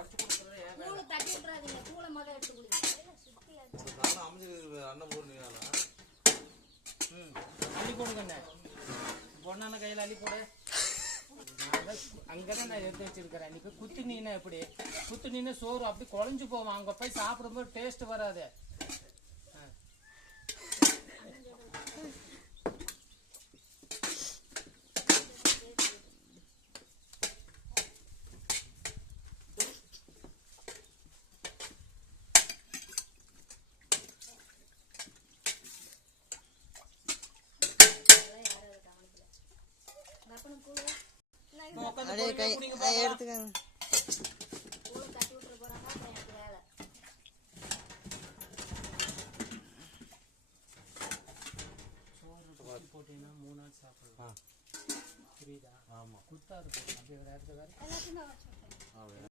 கூழ் தட்டி விட்டுறாதீங்க. கூழை முதல்ல எடுத்து குடிங்க. ம். அள்ளி போடுங்கண்ணே பொண்ணான கையில் அள்ளி போடு. அங்கே தான் நான் எடுத்து வச்சிருக்கிறேன். நீ போய் குத்து நீனா எப்படி? குத்து நீனா சோறு அப்படி குழஞ்சு போவோம் அங்கே போய் சாப்பிடும்போது டேஸ்ட் வராது. குத்தி போட்டீங்கன்னா மூணு நாள் சாப்பிடலாம் புரியுதா? ஆமா. குத்தா இருக்கும். அப்படி ஒரு இடத்துல